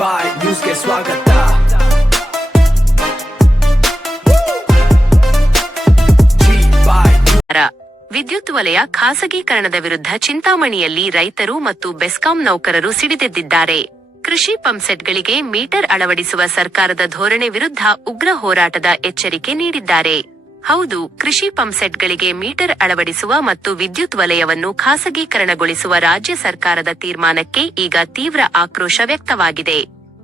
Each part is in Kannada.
ಬಾಯ್ ನ್ಯೂಸ್ಗೆ ಸ್ವಾಗತ. ವಿದ್ಯುತ್ ವಲಯ ಖಾಸಗೀಕರಣದ ವಿರುದ್ಧ ಚಿಂತಾಮಣಿಯಲ್ಲಿ ರೈತರು ಮತ್ತು ಬೆಸ್ಕಾಂ ನೌಕರರು ಸಿಡಿದೆದ್ದಿದ್ದಾರೆ. ಕೃಷಿ ಪಂಪ್ಸೆಟ್ಗಳಿಗೆ ಮೀಟರ್ ಅಳವಡಿಸುವ ಸರ್ಕಾರದ ಧೋರಣೆ ವಿರುದ್ಧ ಉಗ್ರ ಹೋರಾಟದ ಎಚ್ಚರಿಕೆ ನೀಡಿದ್ದಾರೆ. ಹೌದು, ಕೃಷಿ ಪಂಪ್ಸೆಟ್ಗಳಿಗೆ ಮೀಟರ್ ಅಳವಡಿಸುವ ಮತ್ತು ವಿದ್ಯುತ್ ವಲಯವನ್ನು ಖಾಸಗೀಕರಣಗೊಳಿಸುವ ರಾಜ್ಯ ಸರ್ಕಾರದ ತೀರ್ಮಾನಕ್ಕೆ ಈಗ ತೀವ್ರ ಆಕ್ರೋಶ ವ್ಯಕ್ತವಾಗಿದೆ.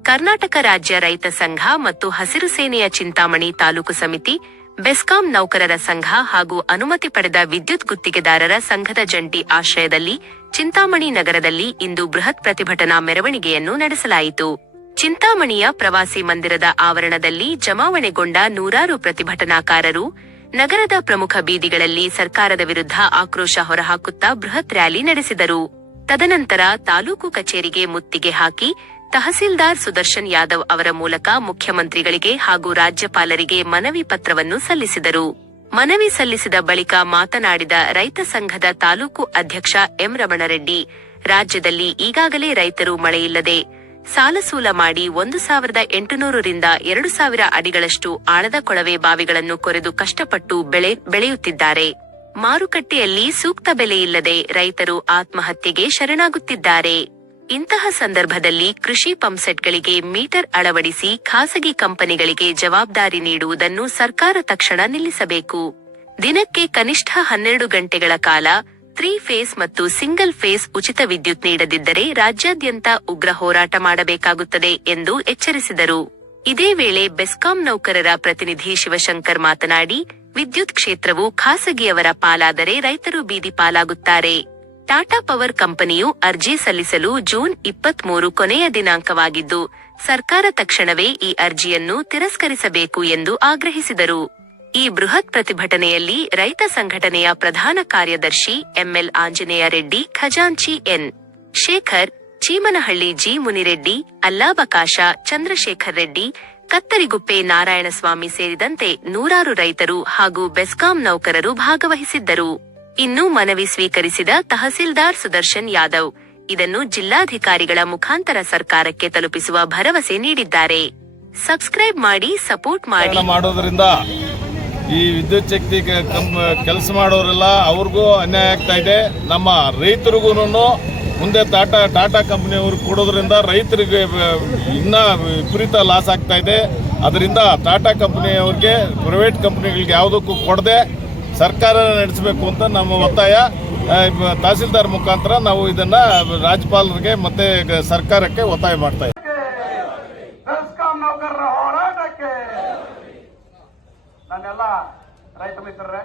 ಕರ್ನಾಟಕ ರಾಜ್ಯ ರೈತ ಸಂಘ ಮತ್ತು ಹಸಿರು ಸೇನೆಯ ಚಿಂತಾಮಣಿ ತಾಲೂಕು ಸಮಿತಿ, ಬೆಸ್ಕಾಂ ನೌಕರರ ಸಂಘ ಹಾಗೂ ಅನುಮತಿ ಪಡೆದ ವಿದ್ಯುತ್ ಗುತ್ತಿಗೆದಾರರ ಸಂಘದ ಜಂಟಿ ಆಶ್ರಯದಲ್ಲಿ ಚಿಂತಾಮಣಿ ನಗರದಲ್ಲಿ ಇಂದು ಬೃಹತ್ ಪ್ರತಿಭಟನಾ ಮೆರವಣಿಗೆಯನ್ನು ನಡೆಸಲಾಯಿತು. ಚಿಂತಾಮಣಿಯ ಪ್ರವಾಸಿ ಮಂದಿರದ ಆವರಣದಲ್ಲಿ ಜಮಾವಣೆಗೊಂಡ ನೂರಾರು ಪ್ರತಿಭಟನಾಕಾರರು ನಗರದ ಪ್ರಮುಖ ಬೀದಿಗಳಲ್ಲಿ ಸರ್ಕಾರದ ವಿರುದ್ಧ ಆಕ್ರೋಶ ಹೊರಹಾಕುತ್ತಾ ಬೃಹತ್ ರ್ಯಾಲಿ ನಡೆಸಿದರು. ತದನಂತರ ತಾಲೂಕು ಕಚೇರಿಗೆ ಮುತ್ತಿಗೆ ಹಾಕಿ ತಹಸೀಲ್ದಾರ್ ಸುದರ್ಶನ್ ಯಾದವ್ ಅವರ ಮೂಲಕ ಮುಖ್ಯಮಂತ್ರಿಗಳಿಗೆ ಹಾಗೂ ರಾಜ್ಯಪಾಲರಿಗೆ ಮನವಿ ಪತ್ರವನ್ನು ಸಲ್ಲಿಸಿದರು. ಮನವಿ ಸಲ್ಲಿಸಿದ ಬಳಿಕ ಮಾತನಾಡಿದ ರೈತ ಸಂಘದ ತಾಲೂಕು ಅಧ್ಯಕ್ಷ ಎಂ ರಮಣರೆಡ್ಡಿ, ರಾಜ್ಯದಲ್ಲಿ ಈಗಾಗಲೇ ರೈತರು ಮಳೆಯಿಲ್ಲದೆ ಸಾಲಸೂಲ ಮಾಡಿ 1800 ರಿಂದ 2000 ಅಡಿಗಳಷ್ಟು ಆಳದ ಕೊಳವೆ ಬಾವಿಗಳನ್ನು ಕೊರೆದು ಕಷ್ಟಪಟ್ಟು ಬೆಳೆಯುತ್ತಿದ್ದಾರೆ. ಮಾರುಕಟ್ಟೆಯಲ್ಲಿ ಸೂಕ್ತ ಬೆಲೆಯಿಲ್ಲದೆ ರೈತರು ಆತ್ಮಹತ್ಯೆಗೆ ಶರಣಾಗುತ್ತಿದ್ದಾರೆ. ಇಂತಹ ಸಂದರ್ಭದಲ್ಲಿ ಕೃಷಿ ಪಂಪ್ಸೆಟ್ಗಳಿಗೆ ಮೀಟರ್ ಅಳವಡಿಸಿ ಖಾಸಗಿ ಕಂಪನಿಗಳಿಗೆ ಜವಾಬ್ದಾರಿ ನೀಡುವುದನ್ನು ಸರ್ಕಾರ ತಕ್ಷಣ ನಿಲ್ಲಿಸಬೇಕು. ದಿನಕ್ಕೆ ಕನಿಷ್ಠ 12 ಗಂಟೆಗಳ ಕಾಲ 3 ಫೇಸ್ ಮತ್ತು ಸಿಂಗಲ್ ಫೇಸ್ ಉಚಿತ ವಿದ್ಯುತ್ ನೀಡದಿದ್ದರೆ ರಾಜ್ಯಾದ್ಯಂತ ಉಗ್ರ ಹೋರಾಟ ಮಾಡಬೇಕಾಗುತ್ತದೆ ಎಂದು ಎಚ್ಚರಿಸಿದರು. ಇದೇ ವೇಳೆ ಬೆಸ್ಕಾಂ ನೌಕರರ ಪ್ರತಿನಿಧಿ ಶಿವಶಂಕರ್ ಮಾತನಾಡಿ, ವಿದ್ಯುತ್ ಕ್ಷೇತ್ರವು ಖಾಸಗಿಯವರ ಪಾಲಾದರೆ ರೈತರು ಬೀದಿ ಪಾಲಾಗುತ್ತಾರೆ. ಟಾಟಾ ಪವರ್ ಕಂಪನಿಯು ಅರ್ಜಿ ಸಲ್ಲಿಸಲು ಜೂನ್ 23 ಕೊನೆಯ ದಿನಾಂಕವಾಗಿದ್ದು, ಸರ್ಕಾರ ತಕ್ಷಣವೇ ಈ ಅರ್ಜಿಯನ್ನು ತಿರಸ್ಕರಿಸಬೇಕು ಎಂದು ಆಗ್ರಹಿಸಿದರು. ಈ ಬೃಹತ್ ಪ್ರತಿಭಟನೆಯಲ್ಲಿ ರೈತ ಸಂಘಟನೆಯ ಪ್ರಧಾನ ಕಾರ್ಯದರ್ಶಿ ಎಂಎಲ್ ಆಂಜನೇಯ ರೆಡ್ಡಿ, ಖಜಾಂಚಿ ಎನ್. ಶೇಖರ್, ಚೀಮನಹಳ್ಳಿ ಜಿ. ಮುನಿರೆಡ್ಡಿ, ಅಲ್ಲಾಬಕಾಶ, ಚಂದ್ರಶೇಖರ್ ರೆಡ್ಡಿ, ಕತ್ತರಿಗುಪ್ಪೆ ನಾರಾಯಣಸ್ವಾಮಿ ಸೇರಿದಂತೆ ನೂರಾರು ರೈತರು ಹಾಗೂ ಬೆಸ್ಕಾಂ ನೌಕರರು ಭಾಗವಹಿಸಿದ್ದರು. ಇನ್ನು ಮನವಿ ಸ್ವೀಕರಿಸಿದ ತಹಸೀಲ್ದಾರ್ ಸುದರ್ಶನ್ ಯಾದವ್, ಇದನ್ನು ಜಿಲ್ಲಾಧಿಕಾರಿಗಳ ಮುಖಾಂತರ ಸರ್ಕಾರಕ್ಕೆ ತಲುಪಿಸುವ ಭರವಸೆ ನೀಡಿದ್ದಾರೆ. ಸಬ್ಸ್ಕ್ರೈಬ್ ಮಾಡಿ, ಸಪೋರ್ಟ್ ಮಾಡೋದ್ರಿಂದ ಈ ವಿದ್ಯುತ್ ಶಕ್ತಿ ಕೆಲಸ ಮಾಡೋರೆಲ್ಲ ಅವ್ರಿಗೂ ಅನ್ಯಾಯ ಆಗ್ತಾ ಇದೆ. ನಮ್ಮ ರೈತರಿಗೂ ಮುಂದೆ ಟಾಟಾ ಕಂಪನಿಯವ್ರಿಗೆ ಕೊಡೋದ್ರಿಂದ ರೈತರಿಗೆ ಇನ್ನೂ ವಿಪರೀತ ಲಾಸ್ ಆಗ್ತಾ ಇದೆ. ಅದರಿಂದ ಟಾಟಾ ಕಂಪನಿಯವ್ರಿಗೆ ಪ್ರೈವೇಟ್ ಕಂಪನಿಗಳಿಗೆ ಯಾವುದಕ್ಕೂ ಕೊಡದೆ ಸರ್ಕಾರ ನಡೆಸಬೇಕು ಅಂತ ನಮ್ಮ ಒತ್ತಾಯ. ತಹಸೀಲ್ದಾರ್ ಮುಖಾಂತರ ನಾವು ಇದನ್ನ ರಾಜ್ಯಪಾಲರಿಗೆ ಮತ್ತೆ ಸರ್ಕಾರಕ್ಕೆ ಒತ್ತಾಯ ಮಾಡ್ತಾ ಇದ್ದೀವಿ. ನೌಕರರ ಹೋರಾಟಕ್ಕೆ ನನ್ನೆಲ್ಲ ರೈತ ಮಿತ್ರರೇ,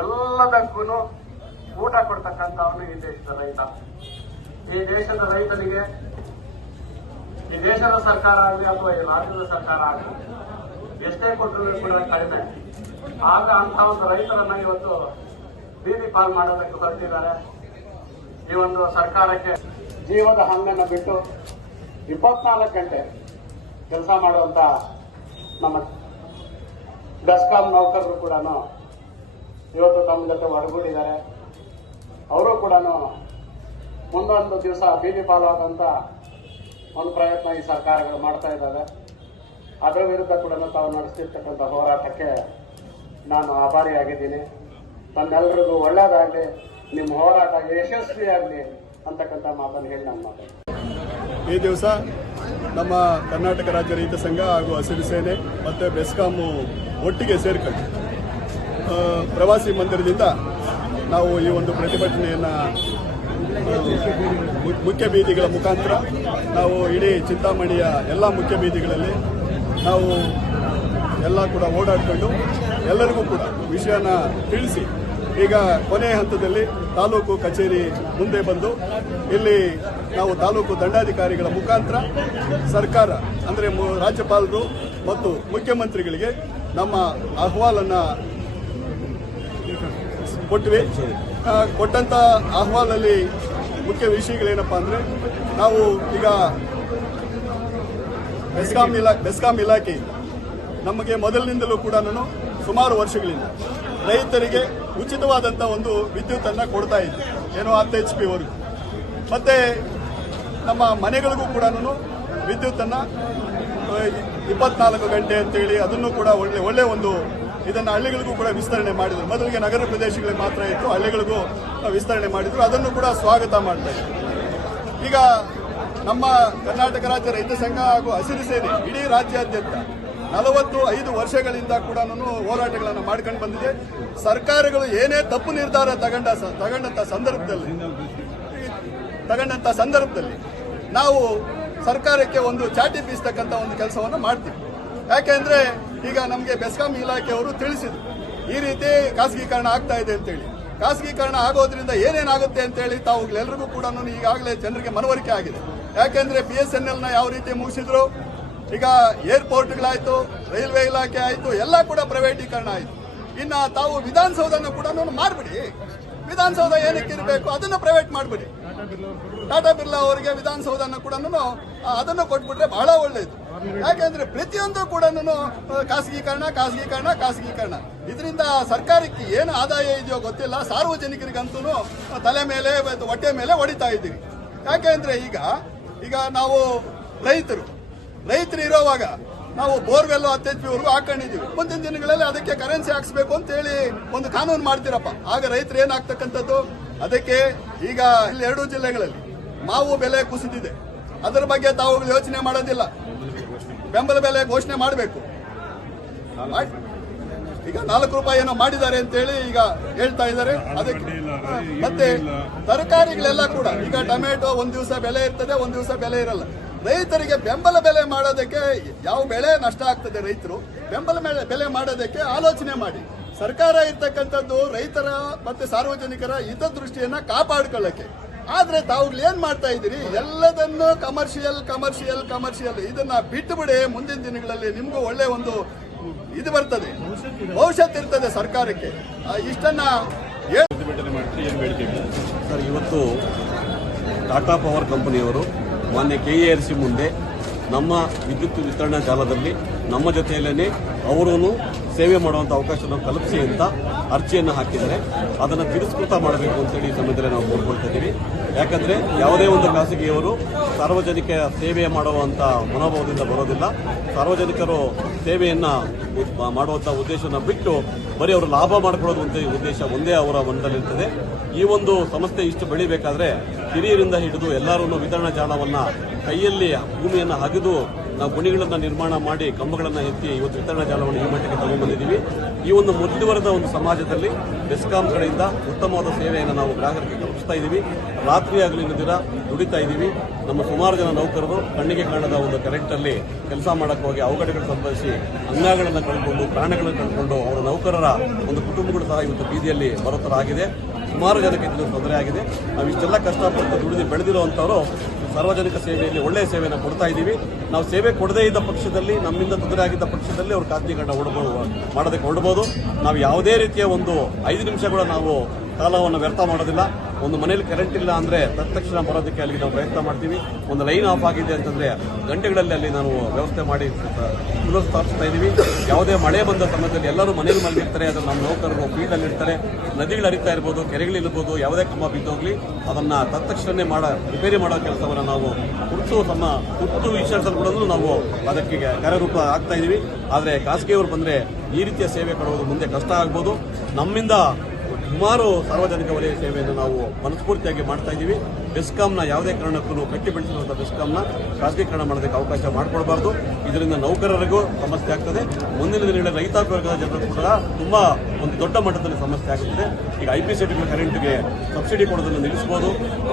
ಎಲ್ಲದಕ್ಕೂ ಊಟ ಕೊಡ್ತಕ್ಕಂಥವನು ಈ ದೇಶದ ರೈತ. ಈ ದೇಶದ ರೈತನಿಗೆ ಈ ದೇಶದ ಸರ್ಕಾರ ಆಗಲಿ ಅಥವಾ ಈ ರಾಜ್ಯದ ಸರ್ಕಾರ ಆಗಲಿ ಎಷ್ಟೇ ಕೊಟ್ಟರು ಕೂಡ ಕಡಿಮೆ. ಆಗ ಅಂತ ಒಂದು ರೈತರನ್ನ ಇವತ್ತು ಬೀದಿ ಪಾಲ್ ಮಾಡೋದಕ್ಕೆ ಹೊರಟಿದ್ದಾರೆ. ಈ ಒಂದು ಸರ್ಕಾರಕ್ಕೆ ಜೀವದ ಹಂಗನ್ನು ಬಿಟ್ಟು 24 ಗಂಟೆ ಕೆಲಸ ಮಾಡುವಂತ ನಮ್ಮ ಬೆಸ್ಕಾಂ ನೌಕರರು ಕೂಡ ಇವತ್ತು ತಮ್ಮ ಜೊತೆ ಒಡಗೂಡಿದ್ದಾರೆ. ಅವರು ಕೂಡ ಮುಂದೊಂದು ದಿವಸ ಬೀದಿ ಪಾಲಾದಂತ ಒಂದು ಪ್ರಯತ್ನ ಈ ಸರ್ಕಾರಗಳು ಮಾಡ್ತಾ ಇದ್ದಾವೆ. ಅದರ ವಿರುದ್ಧ ಕೂಡ ತಾವು ನಡೆಸ್ತಿರ್ತಕ್ಕಂಥ ಹೋರಾಟಕ್ಕೆ ನಾನು ಆಭಾರಿಯಾಗಿದ್ದೀನಿ. ತಮ್ಮೆಲ್ಲರಿಗೂ ಒಳ್ಳೆಯದಾಗಲಿ, ನಿಮ್ಮ ಹೋರಾಟ ಯಶಸ್ವಿಯಾಗಲಿ ಅಂತಕ್ಕಂಥ ಮಾತನ್ನು ಹೇಳಿ ನಾನು ಮಾತಾಡ್ತೀನಿ. ಈ ದಿವಸ ನಮ್ಮ ಕರ್ನಾಟಕ ರಾಜ್ಯ ರೈತ ಸಂಘ ಹಾಗೂ ಹಸಿರು ಸೇನೆ ಮತ್ತು ಬೆಸ್ಕಾಂ ಒಟ್ಟಿಗೆ ಸೇರ್ಕೊಂಡು ಪ್ರವಾಸಿ ಮಂದಿರದಿಂದ ನಾವು ಈ ಒಂದು ಪ್ರತಿಭಟನೆಯನ್ನು ಮುಖ್ಯ ಬೀದಿಗಳ ಮುಖಾಂತರ ನಾವು ಇಡೀ ಚಿಂತಾಮಣಿಯ ಎಲ್ಲ ಮುಖ್ಯ ಬೀದಿಗಳಲ್ಲಿ ನಾವು ಎಲ್ಲ ಕೂಡ ಓಡಾಡಿಕೊಂಡು ಎಲ್ಲರಿಗೂ ಕೂಡ ವಿಷಯನ ತಿಳಿಸಿ ಈಗ ಕೊನೆಯ ಹಂತದಲ್ಲಿ ತಾಲೂಕು ಕಚೇರಿ ಮುಂದೆ ಬಂದು ಇಲ್ಲಿ ನಾವು ತಾಲೂಕು ದಂಡಾಧಿಕಾರಿಗಳ ಮುಖಾಂತರ ಸರ್ಕಾರ ಅಂದರೆ ರಾಜ್ಯಪಾಲರು ಮತ್ತು ಮುಖ್ಯಮಂತ್ರಿಗಳಿಗೆ ನಮ್ಮ ಅಹವಾಲನ್ನು ಕೊಟ್ಟಿವೆ. ಕೊಟ್ಟಂತ ಅಹವಾಲಲ್ಲಿ ಮುಖ್ಯ ವಿಷಯಗಳೇನಪ್ಪ ಅಂದರೆ, ನಾವು ಈಗ ಬೆಸ್ಕಾಂ ಇಲಾಖೆ ನಮಗೆ ಮೊದಲಿನಿಂದಲೂ ಕೂಡ ಸುಮಾರು ವರ್ಷಗಳಿಂದ ರೈತರಿಗೆ ಉಚಿತವಾದಂಥ ಒಂದು ವಿದ್ಯುತ್ತನ್ನು ಕೊಡ್ತಾ ಇದ್ವಿ. ಏನೋ 10 HP ವರೆಗೂ. ಮತ್ತೆ ನಮ್ಮ ಮನೆಗಳಿಗೂ ಕೂಡ ವಿದ್ಯುತ್ತನ್ನು 24 ಗಂಟೆ ಅಂತೇಳಿ ಅದನ್ನು ಕೂಡ ಒಳ್ಳೆ ಒಂದು ಇದನ್ನು ಹಳ್ಳಿಗಳಿಗೂ ಕೂಡ ವಿಸ್ತರಣೆ ಮಾಡಿದ್ರು. ಮೊದಲಿಗೆ ನಗರ ಪ್ರದೇಶಗಳಿಗೆ ಮಾತ್ರ ಇತ್ತು, ಹಳ್ಳಿಗಳಿಗೂ ವಿಸ್ತರಣೆ ಮಾಡಿದ್ರು. ಅದನ್ನು ಕೂಡ ಸ್ವಾಗತ ಮಾಡ್ತಾ ಇದ್ದಾರೆ. ಈಗ ನಮ್ಮ ಕರ್ನಾಟಕ ರಾಜ್ಯ ರೈತ ಸಂಘ ಹಾಗೂ ಹಸಿರು ಸೇನೆ ಇಡೀ ರಾಜ್ಯಾದ್ಯಂತ 45 ವರ್ಷಗಳಿಂದ ಕೂಡ ಹೋರಾಟಗಳನ್ನು ಮಾಡ್ಕೊಂಡು ಬಂದಿದೆ. ಸರ್ಕಾರಗಳು ಏನೇ ತಪ್ಪು ನಿರ್ಧಾರ ತಗೊಂಡಂತ ಸಂದರ್ಭದಲ್ಲಿ ನಾವು ಸರ್ಕಾರಕ್ಕೆ ಒಂದು ಚಾಟಿ ಬೀಸ್ತಕ್ಕಂಥ ಒಂದು ಕೆಲಸವನ್ನು ಮಾಡ್ತೀವಿ. ಯಾಕೆಂದ್ರೆ ಈಗ ನಮಗೆ ಬೆಸ್ಕಾಂ ಇಲಾಖೆಯವರು ತಿಳಿಸಿದ್ರು ಈ ರೀತಿ ಖಾಸಗೀಕರಣ ಆಗ್ತಾ ಇದೆ ಅಂತೇಳಿ. ಖಾಸಗೀಕರಣ ಆಗೋದ್ರಿಂದ ಏನೇನಾಗುತ್ತೆ ಅಂತೇಳಿ ತಾವು ಎಲ್ಲರಿಗೂ ಕೂಡ ಈಗಾಗಲೇ ಜನರಿಗೆ ಮನವರಿಕೆ ಆಗಿದೆ. ಯಾಕೆಂದ್ರೆ BSNL ಯಾವ ರೀತಿ ಮುಗಿಸಿದ್ರು, ಈಗ ಏರ್ಪೋರ್ಟ್ಗಳಾಯ್ತು, ರೈಲ್ವೆ ಇಲಾಖೆ ಆಯ್ತು, ಎಲ್ಲ ಕೂಡ ಪ್ರೈವೇಟೀಕರಣ ಆಯ್ತು. ಇನ್ನು ತಾವು ವಿಧಾನಸೌಧನ ಕೂಡ ಮಾರ್ಬಿಡಿ. ವಿಧಾನಸೌಧ ಏನಕ್ಕೆ ಇರಬೇಕು, ಅದನ್ನು ಪ್ರೈವೇಟ್ ಮಾಡಿಬಿಡಿ. ಟಾಟಾ ಬಿರ್ಲಾ ಅವರಿಗೆ ವಿಧಾನಸೌಧನ ಕೂಡ ಅದನ್ನು ಕೊಟ್ಬಿಟ್ರೆ ಬಹಳ ಒಳ್ಳೆಯದು. ಯಾಕೆಂದ್ರೆ ಪ್ರತಿಯೊಂದು ಕೂಡ ಖಾಸಗೀಕರಣ ಇದರಿಂದ ಸರ್ಕಾರಕ್ಕೆ ಏನು ಆದಾಯ ಇದೆಯೋ ಗೊತ್ತಿಲ್ಲ. ಸಾರ್ವಜನಿಕರಿಗಂತೂ ತಲೆ ಮೇಲೆ ಹೊಟ್ಟೆ ಮೇಲೆ ಹೊಡಿತಾ ಇದ್ದೀವಿ. ಯಾಕೆಂದ್ರೆ ಈಗ ನಾವು ರೈತರು ಇರೋವಾಗ ನಾವು ಬೋರ್ವೆಲ್ 10 HP ವರೆಗೂ ಹಾಕೊಂಡಿದ್ದೀವಿ. ಮುಂದಿನ ದಿನಗಳಲ್ಲಿ ಅದಕ್ಕೆ ಕರೆನ್ಸಿ ಹಾಕ್ಸ್ಬೇಕು ಅಂತ ಹೇಳಿ ಒಂದು ಕಾನೂನು ಮಾಡ್ತೀರಪ್ಪ, ಆಗ ರೈತರು ಏನಾಗ್ತಕ್ಕಂಥದ್ದು. ಅದಕ್ಕೆ ಈಗ ಇಲ್ಲಿ 2 ಜಿಲ್ಲೆಗಳಲ್ಲಿ ಮಾವು ಬೆಲೆ ಕುಸಿದಿದೆ. ಅದರ ಬಗ್ಗೆ ತಾವು ಯೋಚನೆ ಮಾಡೋದಿಲ್ಲ. ಬೆಂಬಲ ಬೆಲೆ ಘೋಷಣೆ ಮಾಡಬೇಕು. ಈಗ 4 ರೂಪಾಯಿ ಏನೋ ಮಾಡಿದ್ದಾರೆ ಅಂತೇಳಿ ಈಗ ಹೇಳ್ತಾ ಇದ್ದಾರೆ. ಅದಕ್ಕೆ ಮತ್ತೆ ತರಕಾರಿಗಳೆಲ್ಲ ಕೂಡ ಈಗ ಟೊಮೆಟೊ ಒಂದು ದಿವಸ ಬೆಲೆ ಇರ್ತದೆ, ಒಂದು ದಿವಸ ಬೆಲೆ ಇರಲ್ಲ. ರೈತರಿಗೆ ಬೆಂಬಲ ಬೆಲೆ ಮಾಡೋದಕ್ಕೆ ಯಾವ ಬೆಳೆ ನಷ್ಟ ಆಗ್ತದೆ, ರೈತರು ಬೆಂಬಲ ಬೆಲೆ ಮಾಡೋದಕ್ಕೆ ಆಲೋಚನೆ ಮಾಡಿ. ಸರ್ಕಾರ ಇರ್ತಕ್ಕಂಥದ್ದು ರೈತರ ಮತ್ತೆ ಸಾರ್ವಜನಿಕರ ಹಿತದೃಷ್ಟಿಯನ್ನ ಕಾಪಾಡ್ಕೊಳ್ಳಕ್ಕೆ. ಆದ್ರೆ ತಾವು ಏನ್ ಮಾಡ್ತಾ ಇದ್ದೀರಿ, ಎಲ್ಲದನ್ನು ಕಮರ್ಷಿಯಲ್ ಇದನ್ನ ಬಿಟ್ಟು ಬಿಡಿ. ಮುಂದಿನ ದಿನಗಳಲ್ಲಿ ನಿಮ್ಗೂ ಒಳ್ಳೆ ಒಂದು ಇದು ಬರ್ತದೆ, ಭವಿಷ್ಯತ್ ಇರ್ತದೆ ಸರ್ಕಾರಕ್ಕೆ. ಇಷ್ಟನ್ನ ಸರ್, ಇವತ್ತು ಟಾಟಾ ಪವರ್ ಕಂಪನಿಯವರು ಮಾನ್ಯ KERC ಮುಂದೆ ನಮ್ಮ ವಿದ್ಯುತ್ ವಿತರಣಾ ಜಾಲದಲ್ಲಿ ನಮ್ಮ ಜೊತೆಯಲ್ಲೇ ಅವರೂ ಸೇವೆ ಮಾಡುವಂಥ ಅವಕಾಶವನ್ನು ಕಲ್ಪಿಸಿ ಅಂತ ಅರ್ಜಿಯನ್ನು ಹಾಕಿದ್ದಾರೆ. ಅದನ್ನು ತಿರಸ್ಕೃತ ಮಾಡಬೇಕು ಅಂತೇಳಿ ಈ ಸಮಯದಲ್ಲಿ ನಾವು ಕೋರ್ಕೊಳ್ತಾ ಇದ್ದೀವಿ. ಯಾಕಂದರೆ ಯಾವುದೇ ಒಂದು ಖಾಸಗಿಯವರು ಸಾರ್ವಜನಿಕ ಸೇವೆ ಮಾಡುವಂಥ ಮನೋಭಾವದಿಂದ ಬರೋದಿಲ್ಲ. ಸಾರ್ವಜನಿಕರು ಸೇವೆಯನ್ನು ಮಾಡುವಂಥ ಉದ್ದೇಶವನ್ನು ಬಿಟ್ಟು ಬರೀ ಅವರು ಲಾಭ ಮಾಡ್ಕೊಳ್ಳೋದು ಅಂತ ಉದ್ದೇಶ ಒಂದೇ ಅವರ ಮನದಲ್ಲಿರ್ತದೆ. ಈ ಒಂದು ಸಂಸ್ಥೆ ಇಷ್ಟು ಬೆಳಿಬೇಕಾದ್ರೆ ಹಿರಿಯರಿಂದ ಹಿಡಿದು ಎಲ್ಲರೂ ವಿತರಣಾ ಜಾಲವನ್ನು ಕೈಯಲ್ಲಿ ಭೂಮಿಯನ್ನು ಅಗೆದು ನಾವು ಗುಣಿಗಳನ್ನು ನಿರ್ಮಾಣ ಮಾಡಿ ಕಂಬಗಳನ್ನು ಎತ್ತಿ ಇವತ್ತು ವಿತರಣಾ ಜಾಲವನ್ನು ಈ ಮಟ್ಟಿಗೆ ತಗೊಂಡ್ಬಂದಿದ್ದೀವಿ. ಈ ಒಂದು ಮುಂದುವರೆದ ಒಂದು ಸಮಾಜದಲ್ಲಿ ಬೆಸ್ಕಾಂ ಕಡೆಯಿಂದ ಉತ್ತಮವಾದ ಸೇವೆಯನ್ನು ನಾವು ಗ್ರಾಹಕರಿಗೆ ಕಲ್ಪಿಸ್ತಾ ಇದ್ದೀವಿ. ರಾತ್ರಿ ಆಗಲಿ ದಿನ ದುಡಿತಾ ಇದ್ದೀವಿ. ನಮ್ಮ ಸುಮಾರು ಜನ ನೌಕರರು ಕಣ್ಣಿಗೆ ಕಾಣದ ಒಂದು ಕರೆಂಟಲ್ಲಿ ಕೆಲಸ ಮಾಡಕ್ಕೆ ಹೋಗಿ ಅವಘಡಗಳು ಸಂಭವಿಸಿ ಅಂಗಗಳನ್ನು ಕಳ್ಕೊಂಡು ಪ್ರಾಣಗಳನ್ನು ಕಳ್ಕೊಂಡು ಅವರ ನೌಕರರ ಒಂದು ಕುಟುಂಬಗಳು ಸಹ ಇವತ್ತು ಬೀದಿಯಲ್ಲಿ ಬರೋ ಥರ ಆಗಿದೆ. ಸುಮಾರು ಜನಕ್ಕೆ ಇದು ತೊಂದರೆ ಆಗಿದೆ. ನಾವು ಇಷ್ಟೆಲ್ಲ ಕಷ್ಟಪಟ್ಟು ದುಡಿದು ಬೆಳೆದಿರುವಂಥವರು ಸಾರ್ವಜನಿಕ ಸೇವೆಯಲ್ಲಿ ಒಳ್ಳೆಯ ಸೇವೆಯನ್ನು ಕೊಡ್ತಾ ಇದ್ದೀವಿ. ನಾವು ಸೇವೆ ಕೊಡದೇ ಇದ್ದ ಪಕ್ಷದಲ್ಲಿ, ನಮ್ಮಿಂದ ತೊಂದರೆ ಆಗಿದ್ದ ಪಕ್ಷದಲ್ಲಿ ಅವರು ಖಾಸಗೀಕರಣ ಮಾಡೋದಕ್ಕೆ ಹೊರಡ್ಬೋದು. ನಾವು ಯಾವುದೇ ರೀತಿಯ ಒಂದು 5 ನಿಮಿಷ ಕೂಡ ನಾವು ಕಾಲವನ್ನು ವ್ಯರ್ಥ ಮಾಡೋದಿಲ್ಲ. ಒಂದು ಮನೇಲಿ ಕರೆಂಟ್ ಇಲ್ಲ ಅಂದರೆ ತಕ್ಷಣ ಬರೋದಕ್ಕೆ ಅಲ್ಲಿ ನಾವು ಪ್ರಯತ್ನ ಮಾಡ್ತೀವಿ. ಒಂದು ಲೈನ್ ಆಫ್ ಆಗಿದೆ ಅಂತಂದರೆ ಗಂಟೆಗಳಲ್ಲಿ ಅಲ್ಲಿ ನಾವು ವ್ಯವಸ್ಥೆ ಮಾಡಿ ಸ್ಥಾಪಿಸ್ತಾ ಇದ್ದೀವಿ. ಯಾವುದೇ ಮಳೆ ಬಂದ ಸಮಯದಲ್ಲಿ ಎಲ್ಲರೂ ಮನೇಲಿ ಮಲಗಿರ್ತಾರೆ, ಅದನ್ನು ನಮ್ಮ ನೌಕರರು ಫೀಲ್ಡಲ್ಲಿ ಇರ್ತಾರೆ. ನದಿಗಳು ಹರಿತಾ ಇರ್ಬೋದು, ಕೆರೆಗಳಿರ್ಬೋದು, ಯಾವುದೇ ಕಂಬ ಬಿದ್ದೋಗ್ಲಿ ಅದನ್ನು ತಕ್ಷಣ ರಿಪೇರಿ ಮಾಡೋ ಕೆಲಸವನ್ನು ನಾವು ತುರ್ತು ವಿಷಯದಲ್ಲಿ ಕೂಡ ನಾವು ಅದಕ್ಕೆ ಕಾರ್ಯರೂಪ ಆಗ್ತಾ ಇದ್ದೀವಿ. ಆದರೆ ಖಾಸಗಿಯವರು ಬಂದರೆ ಈ ರೀತಿಯ ಸೇವೆ ಕೊಡುವುದು ಮುಂದೆ ಕಷ್ಟ ಆಗ್ಬೋದು. ನಮ್ಮಿಂದ ಸುಮಾರು ಸಾರ್ವಜನಿಕ ವಲಯ ಸೇವೆಯನ್ನು ನಾವು ಮನಸ್ಫೂರ್ತಿಯಾಗಿ ಮಾಡ್ತಾ ಇದ್ದೀವಿ. ಬೆಸ್ಕಾಂನ ಯಾವುದೇ ಕಾರಣಕ್ಕೂ ಕಟ್ಟಿ ಬೆಳೆಸಿರುವಂಥ ಬೆಸ್ಕಾಂನ ಖಾಸಗೀಕರಣ ಮಾಡೋದಕ್ಕೆ ಅವಕಾಶ ಮಾಡಿಕೊಡಬಾರ್ದು. ಇದರಿಂದ ನೌಕರರಿಗೂ ಸಮಸ್ಯೆ ಆಗ್ತದೆ. ಮುಂದಿನ ದಿನಗಳಲ್ಲಿ ರೈತಾಪಿ ವರ್ಗದ ಜನರು ಕೂಡ ತುಂಬ ಒಂದು ದೊಡ್ಡ ಮಟ್ಟದಲ್ಲಿ ಸಮಸ್ಯೆ ಆಗುತ್ತದೆ. ಈಗ IPCT ಕರೆಂಟ್ಗೆ ಸಬ್ಸಿಡಿ ಕೊಡೋದನ್ನು ನಿಲ್ಲಿಸಬಹುದು.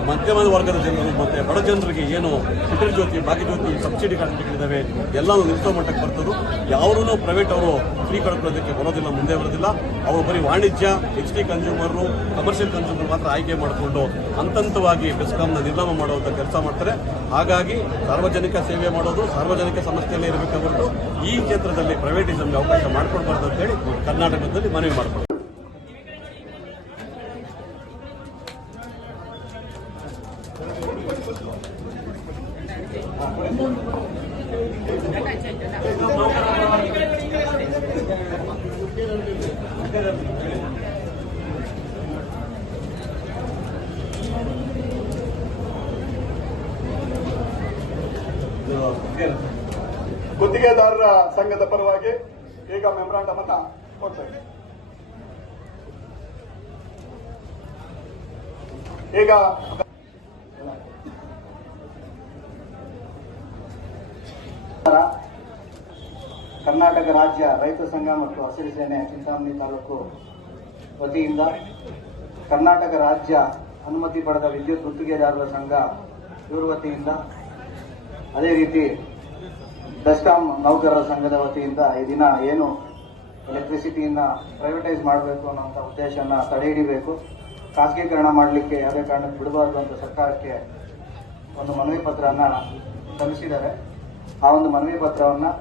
ಮಧ್ಯಮ ವರ್ಗದ ಜನರು ಮತ್ತು ಬಡ ಜನರಿಗೆ ಏನು ಸಿಟಿ ಜ್ಯೋತಿ, ಭಾಗ್ಯಜ್ಯೋತಿ ಸಬ್ಸಿಡಿ ಕರೆಂಟ್ಗಳಿದ್ದಾವೆ ಎಲ್ಲವೂ ನಿಲ್ಲಿಸೋ ಮಟ್ಟಕ್ಕೆ ಬರ್ತದೆ. ಯಾರೂ ಪ್ರೈವೇಟ್ ಅವರು ಫ್ರೀ ಕಳ್ಕೊಳ್ಳೋದಕ್ಕೆ ಬರೋದಿಲ್ಲ, ಮುಂದೆ ಬರೋದಿಲ್ಲ. ಅವರು ಬರೀ ವಾಣಿಜ್ಯ, HD ಕನ್ಸ್ಯೂಮರು, ಕಮರ್ಷಿಯಲ್ ಕನ್ಸ್ಯೂಮರ್ ಮಾತ್ರ ಆಯ್ಕೆ ಮಾಡಿಕೊಂಡು ಹಂತವಾಗಿ ಬೆಸ್ಕಾಂನ ನಿರ್ನಾಮ ಮಾಡುವಂಥ ಕೆಲಸ ಮಾಡ್ತಾರೆ. ಹಾಗಾಗಿ ಸಾರ್ವಜನಿಕ ಸೇವೆ ಮಾಡೋದು ಸಾರ್ವಜನಿಕ ಸಮಸ್ಯೆಯಲ್ಲೇ ಇರಬೇಕಾಗ್ಬಿಟ್ಟು ಈ ಕ್ಷೇತ್ರದಲ್ಲಿ ಪ್ರೈವೇಟಿಸಮ್ಗೆ ಅವಕಾಶ ಮಾಡಿಕೊಡ್ಬಾರ್ದು ಅಂತೇಳಿ ಕರ್ನಾಟಕದಲ್ಲಿ ಮನವಿ ಮಾಡಿಕೊಡ್ತಾರೆ. ಗುತ್ತಿಗೆದಾರರ ಸಂಘದ ಪರವಾಗಿ ಈಗ ಮೆಮೊರಾಂಡಮ್ ಅನ್ನ ಕೊಡ್ತಾ ಇದ್ದೀನಿ. ಈಗ ಕರ್ನಾಟಕ ರಾಜ್ಯ ರೈತ ಸಂಘ ಮತ್ತು ಹಸಿರು ಸೇನೆ ಚಿಂತಾಮಣಿ ತಾಲೂಕು ವತಿಯಿಂದ ಕರ್ನಾಟಕ ರಾಜ್ಯ ಅನುಮತಿ ಪಡೆದ ವಿದ್ಯುತ್ ಗುತ್ತಿಗೆದಾರರ ಸಂಘ ಇವರ ವತಿಯಿಂದ ಅದೇ ರೀತಿ ಬೆಸ್ಕಾಂ ನೌಕರರ ಸಂಘದ ವತಿಯಿಂದ ಈ ದಿನ ಏನು ಎಲೆಕ್ಟ್ರಿಸಿಟಿಯಿಂದ ಪ್ರೈವೇಟೈಸ್ ಮಾಡಬೇಕು ಅನ್ನೋಂಥ ಉದ್ದೇಶನ ತಡೆ ಹಿಡಿಬೇಕು, ಖಾಸಗೀಕರಣ ಮಾಡಲಿಕ್ಕೆ ಯಾವುದೇ ಕಾರಣಕ್ಕೆ ಬಿಡಬಾರ್ದು ಅಂತ ಸರ್ಕಾರಕ್ಕೆ ಒಂದು ಮನವಿ ಪತ್ರನ ಸಲ್ಲಿಸಿದ್ದಾರೆ. ಆ ಒಂದು ಮನವಿ ಪತ್ರವನ್ನು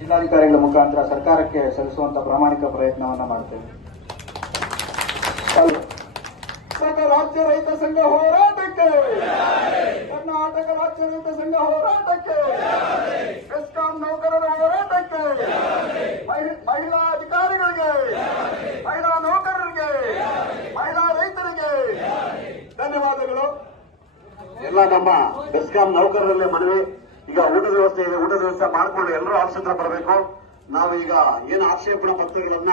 ಜಿಲ್ಲಾಧಿಕಾರಿಗಳ ಮುಖಾಂತರ ಸರ್ಕಾರಕ್ಕೆ ಸಲ್ಲಿಸುವಂತ ಪ್ರಾಮಾಣಿಕ ಪ್ರಯತ್ನವನ್ನ ಮಾಡ್ತೇವೆ. ರಾಜ್ಯ ರೈತ ಸಂಘ ಹೋರಾಟಕ್ಕೆ, ಕರ್ನಾಟಕ ರಾಜ್ಯ ರೈತ ಸಂಘ ಹೋರಾಟಕ್ಕೆ, ಬೆಸ್ಕಾಂ ನೌಕರರ ಹೋರಾಟಕ್ಕೆ, ಮಹಿಳಾ ಅಧಿಕಾರಿಗಳಿಗೆ, ಮಹಿಳಾ ನೌಕರರಿಗೆ, ಮಹಿಳಾ ರೈತರಿಗೆ ಧನ್ಯವಾದಗಳು. ಎಲ್ಲ ನಮ್ಮ ಬೆಸ್ಕಾಂ ನೌಕರರಲ್ಲೇ ಮನವಿ, ಈಗ ಊಟದ ವ್ಯವಸ್ಥೆ ಇದೆ, ಊಟದ ವ್ಯವಸ್ಥೆ ಮಾಡಿಕೊಂಡು ಎಲ್ಲರೂ ಆಫೀಸ್ ಹತ್ರ ಬರಬೇಕು. ನಾವು ಈಗ ಏನು ಆಕ್ಷೇಪಣಾ ಪತ್ರಗಳನ್ನ